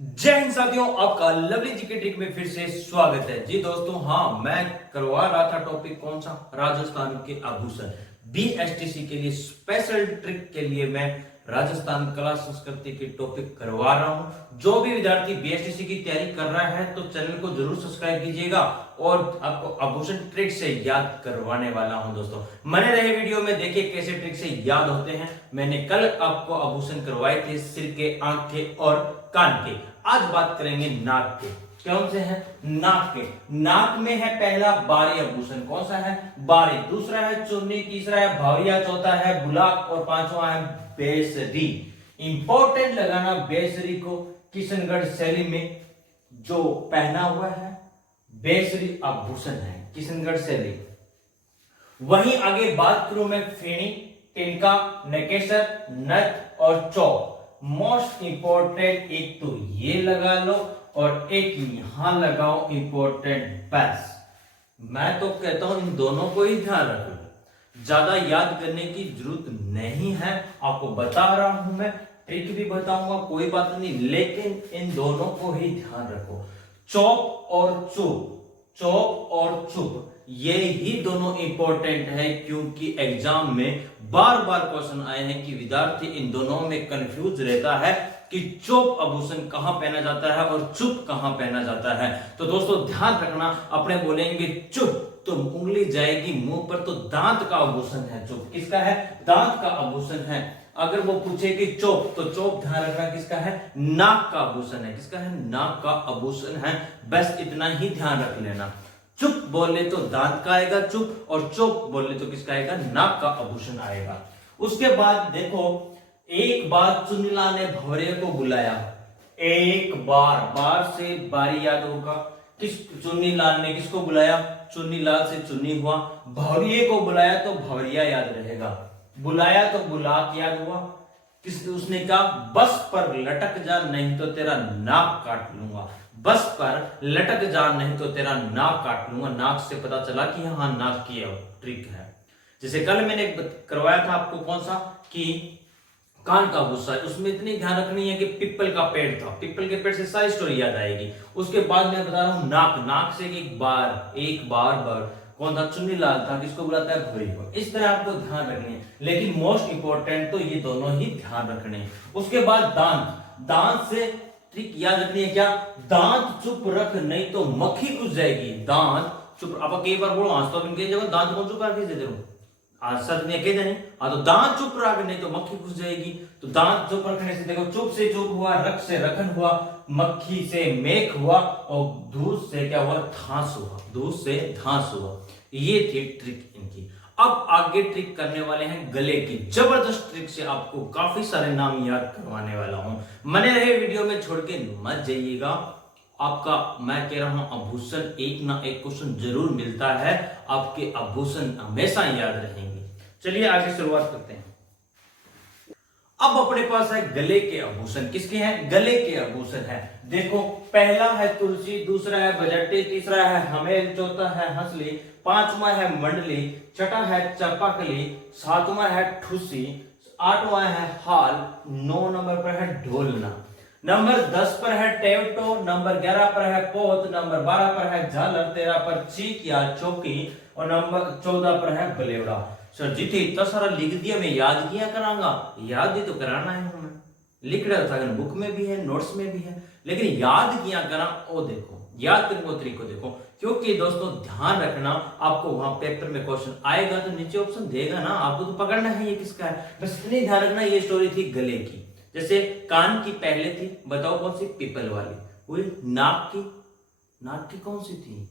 जय हिंद साथियों, आपका लवली जी के ट्रिक में फिर से स्वागत है। जी दोस्तों, हाँ मैं करवा रहा था टॉपिक कौन सा, राजस्थान के आभूषण। बीएसटीसी के लिए स्पेशल ट्रिक के लिए मैं राजस्थान कला संस्कृति के टॉपिक करवा रहा हूं। जो भी विद्यार्थी बीएसटीसी की तैयारी कर रहा है तो चैनल को जरूर सब्सक्राइब कीजिएगा और आपको आभूषण ट्रिक से याद करवाने वाला हूं। दोस्तों बने रहे वीडियो में, देखिए कैसे ट्रिक से याद होते हैं। मैंने कल आपको आभूषण करवाए थे सिर के, आंख के और कान के। आज बात करेंगे नाक के। कौन से हैं? नाक के। नाक में है पहला बारी आभूषण। कौन सा है? बारी। दूसरा है चुन्नी, तीसरा है भाविया, चौथा है बुलाक और पांचवा है बेसरी। इंपॉर्टेंट लगाना बेसरी को किशनगढ़ शैली में जो पहना हुआ है बेसरी आभूषण है, किशनगढ़ शैली। वहीं आगे बात करूं मैं फेणी, टिनका, नकेसर, नथ और चौक। मोस्ट इंपॉर्टेंट एक तो ये लगा लो और एक यहां लगाओ इंपॉर्टेंट बस। मैं तो कहता हूं इन दोनों को ही ध्यान रखो, ज्यादा याद करने की जरूरत नहीं है। आपको बता रहा हूं, मैं ट्रिक भी बताऊंगा, कोई बात नहीं, लेकिन इन दोनों को ही ध्यान रखो। चौक और चुप, चौक और चुप, ये ही दोनों इंपॉर्टेंट है क्योंकि एग्जाम में बार बार क्वेश्चन आए हैं कि विद्यार्थी इन दोनों में कंफ्यूज रहता है कि चौक आभूषण कहां पहना जाता है और चुप कहां पहना जाता है। तो दोस्तों ध्यान रखना, अपने बोलेंगे चुप तो उंगली जाएगी मुंह पर, तो दांत का आभूषण है चुप। किसका है? दांत का आभूषण है। अगर वो पूछे कि चौक, तो चौक ध्यान रखना किसका है? नाक का आभूषण है। किसका है? नाक का आभूषण है। बस इतना ही ध्यान रख लेना। चुप बोले तो दांत का आएगा चुप, और चौक बोले तो किसका आएगा? नाक का आभूषण आएगा। उसके बाद देखो, एक बार चुन्नीलाल ने भंवरे को बुलाया। एक बार, बार से बारी याद होगा। किस? चुन्नीलाल ने किसको बुलाया? चुन्नीलाल से चुन्नी हुआ। भंवरिये को बुलाया तो भंवरिया याद रहेगा। बुलाया तो बुलाक याद हुआ। किस? उसने कहा बस पर लटक जा नहीं तो तेरा नाक काट लूंगा। बस पर लटक जा नहीं तो तेरा नाक काट लूंगा। नाक से पता चला कि हाँ नाक की ट्रिक है। जैसे कल मैंने करवाया था आपको कौन सा, कि कान का गुस्सा, उसमें इतनी ध्यान रखनी है कि पिपल का पेड़ था, पिपल के पेड़ से सारी स्टोरी याद आएगी। उसके बाद मैं बता रहा हूं नाक, नाक से एक बार, एक बार बार कौन था? चुन्नीलाल था। किसको बुलाता है? भंवरी को। इस तरह आपको ध्यान रखनी है, लेकिन मोस्ट इंपॉर्टेंट तो ये दोनों ही ध्यान रखने हैं। उसके बाद दांत, दांत से ट्रिक याद रखनी है क्या? दांत चुप रख नहीं तो मक्खी घुस जाएगी। दांत चुप, आप कई बार बोलो आज तो इनके जगह दांत कौन चुप रख दे रहा आज सर ने कह देने, तो दांत चुप रख नहीं तो मक्खी घुस जाएगी। तो दांत चुप रखने से देखो, चुप से चुप हुआ, रख से रखन हुआ, मक्खी से मेख हुआ और धूस से क्या हुआ? धांस हुआ। धूस से धांस हुआ। ये थी ट्रिक इनकी। अब आगे ट्रिक करने वाले हैं गले की। जबरदस्त ट्रिक से आपको काफी सारे नाम याद करवाने वाला हूं। बने रहे वीडियो में, छोड़ के मत जाइएगा। आपका मैं कह रहा हूं आभूषण एक ना एक क्वेश्चन जरूर मिलता है, आपके आभूषण हमेशा याद रहेंगे। चलिए आगे शुरुआत करते हैं। अब अपने पास है गले के आभूषण। किसके हैं? गले के आभूषण है। देखो, पहला है तुलसी, दूसरा है बजट्टी, तीसरा है हमेल, चौथा है हंसली, पांचवा है मंडली, छठा है चपाकली, सातवां है ठुसी, आठवां है हाल, 9 नंबर पर है ढोलना, नंबर 10 पर है टेवटो, नंबर 11 पर है पोत, नंबर 12 पर है झालर, 13 पर चीक या चौकी और नंबर 14 पर है बलेवड़ा। सर जी थे इतना सारा लिख दिया, मैं याद किया करांगा? याद ही तो कराना है हमें, लिख रहा था, बुक में भी है, नोट्स में भी है, लेकिन याद किया करा। ओ देखो, याद करने को तरीको देखो, क्योंकि दोस्तों ध्यान रखना, आपको वहां पेपर में क्वेश्चन आएगा तो नीचे ऑप्शन देगा ना, आपको तो पकड़ना है ये किसका है। बस इतनी ध्यान रखना, ये स्टोरी थी गले की। जैसे कान की पहले थी, बताओ कौन सी? पीपल वाली। वही नाक की, नाक की कौन सी थी?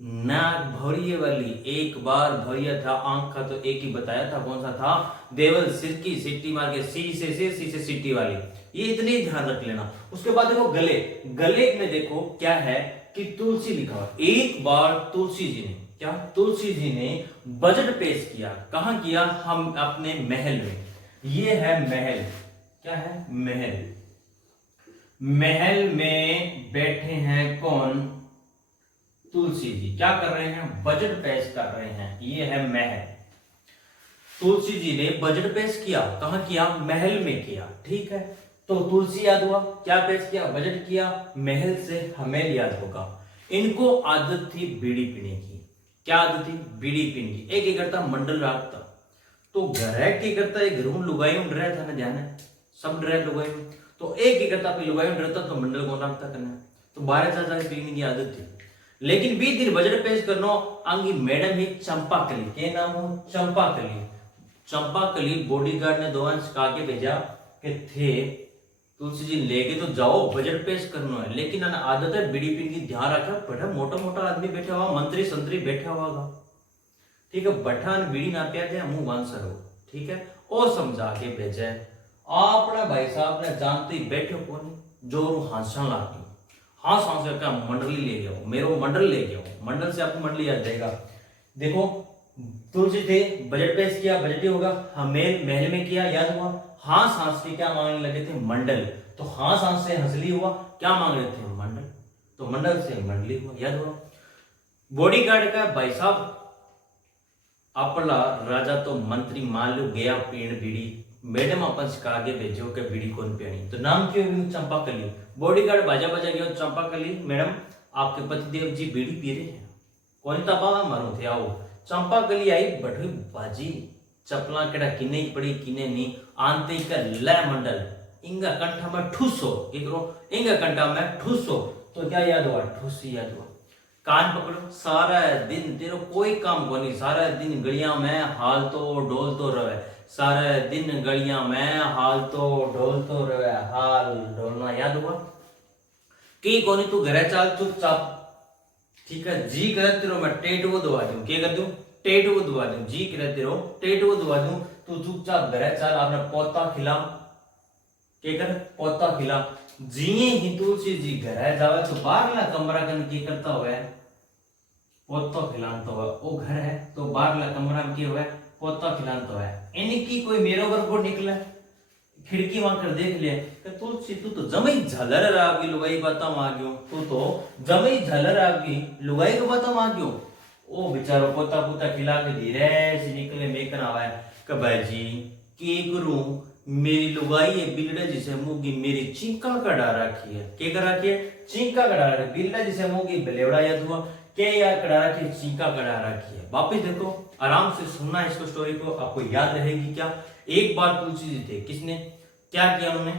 नाक भौरिये वाली। एक बार भौरिया था। आंख का तो एक ही बताया था, कौन सा था? देवल सिर की, सिट्टी मार के सी से सिर, सी से सिट्टी वाली। ये इतने ही ध्यान रख लेना। उसके बाद देखो गले, गले में देखो क्या है कि तुलसी लिखा हुआ। एक बार तुलसी जी ने क्या? तुलसी जी ने बजट पेश किया। कहां किया? हम अपने महल में। ये है महल। क्या है? महल। महल में बैठे हैं कौन? तुलसी जी। क्या कर रहे हैं? बजट पेश कर रहे हैं। ये है महल। तुलसी जी ने बजट पेश किया। कहां किया? महल में किया। ठीक है, तो तुलसी याद हुआ, क्या पेश किया, बजट किया, महल से हमेल याद होगा। इनको आदत थी बीड़ी पीने की। क्या आदत थी, बीड़ी पीने की। एक करता मंडल राखता, तो घर की करता एक रूम लुगाई डर था ना, ध्यान है सब डर लुगाई। तो एक करता लुगाई डरता तो मंडल कौन राखता करना, तो 12 पीने की आदत थी। लेकिन 20 दिन बजट पेश करना आंगी मैडम ही चंपाकली, के नाम हो चंपाकली। चंपाकली बॉडीगार्ड ने 2 अंश कहा के भेजा कि थे तुलसी जी लेके तो जाओ, बजट पेश करना है। लेकिन आदत है बीड़ी पीने की, ध्यान रखा बड़ा मोटा मोटा आदमी बैठा हुआ, मंत्री संतरी बैठा हुआ, ठीक है, बठान बीड़ी ना पिया जाए मुंह आंसर हो, ठीक है। और समझा के भेजा है। अपना भाई साहब ने जानते ही बैठे कौन जो हांसा लाती, हाँ सांस का मंडली ले गया, मेरे मंडल ले गया, मंडल से आपको मंडली याद रहेगा। देखो तुलसी थे, बजट पेश किया, बजट ही होगा, हमें महल में किया, याद हुआ। हाँ सांस के क्या मांगने लगे थे, मंडल। तो हाँ सांस से हंसली हुआ, क्या मांग रहे थे, मंडल। तो मंडल से मंडली हुआ, याद हुआ। बॉडीगार्ड का भाई साहब अपना राजा तो मंत्री मान लो गया पेड़ बीड़ी, मैडम अपन सिखा के भेजो के बीड़ी कौन पियानी, तो नाम क्यों चंपाकली। बॉडीगार्ड बाजा बाजा गया, चंपाकली मैडम आपके पतिदेव जी बीड़ी पी रहे हैं, कौन तपा मारू थे आओ। चंपाकली आई बठी बाजी, चपला केड़ा किने पड़ी किने नहीं, आंते का ले मंडल, इंगा कंठा में ठूसो, इंगा कंठा में ठूसो। तो क्या याद हुआ, ठूसी याद हुआ। कान पकड़ो, सारा दिन तेरो कोई काम को नहीं, सारा दिन गलियां में हाल तो डोल तो रहे, सारा दिन गलियां में हाल तो डोल तो रहे, हाल डोलना याद हुआ। की कोनी तू घरे चाल चुपचाप, ठीक है, जी करे तेरो मैं टेटू दबा दूं, क्या कर दूं, टेटू दबा दूं, जी करे तेरो टेटू दबा दूं, तू चुपचाप घरे चाल, आपने पोता खिला, क्या कर पोता खिला। जिये ही तुलसी जी घर जावे तो बाहरला कमरा कन की करता हुआ पोतो खिलाता हुआ, वो घर है तो बाहरला कमरा में की हुआ पोता खिलाता हुआ। इनकी कोई मेरो पर निकला, खिड़की वहां कर देख लिया, तुलसी तू तो जमई झलर आगी लुगाई बाता मांगियो, तू तो जमई झलर आगी लुगाई को बाता मांगियो। ओ बेचारो पोता पोता खिला के धीरे से निकले, मेकन आवा कि भाई जी की करूं, मेरी लुगाई है बिल्डा जिसे मुगी मेरी चिंका कड़ा रखी है, क्या कर रखी है, चिंका कड़ा रखी है, बिल्डा जिसे मुगी बलेवड़ा याद हुआ, क्या याद कड़ा रखी है, चिंका कड़ा रखी है। वापिस देखो आराम से सुनना इसको, स्टोरी को आपको याद रहेगी क्या। एक बार तुलसी जी थे, किसने क्या किया, उन्होंने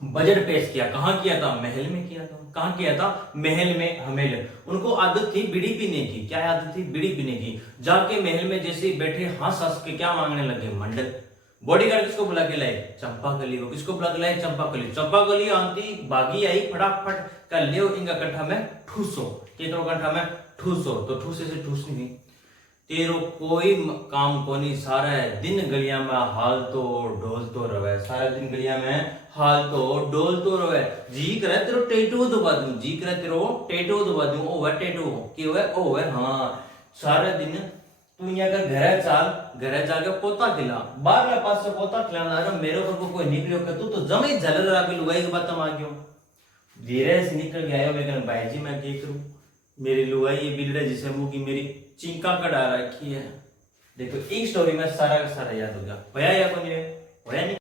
बजट पेश किया, कहां किया था, महल में किया था। कहां किया था, महल में हमेल। उनको आदत थी बीड़ी पीने की, क्या आदत थी, बीड़ी पीने की। जाके महल में जैसे बैठे हंस हंस के क्या मांगने लगे, मंडल। बॉडीगार्ड किसको बुला के लाए, चंपाकली को। किसको बुला के लाए, चंपाकली। चंपाकली आंती बागी आई फटाफट कर लियो, इनका कंठा में ठूसो, केतरो कंठा में ठूसो। तो ठूसे से ठूसनी हुई, तेरो कोई काम को नहीं, सारा दिन गलिया में हाल तो डोल तो रवे, सारा दिन गलिया में हाल तो डोल तो रवे। जी करे तेरो टेटू दबा दूं, जी करे तेरो टेटू दबा दूं, ओ वे टेटू की हुआ, ओ वे हाँ। सारा दिन तू यहाँ का घर चाल, घर जाके पोता खिला, बाहर पास से पोता खिलाना है, मेरे ऊपर को कोई निकलियो कर, तू तो जमे झलर राबी लुगाई के बात मांगियो। धीरे से निकल गया मैं भाई जी मैं क्या करूं, मेरी लुगाई ये बिल्डा जिसे मुंह की मेरी चिंका कड़ा रखी है। देखो एक स्टोरी में सारा का सारा याद हो गया, भैया या कौन है, भैया नहीं।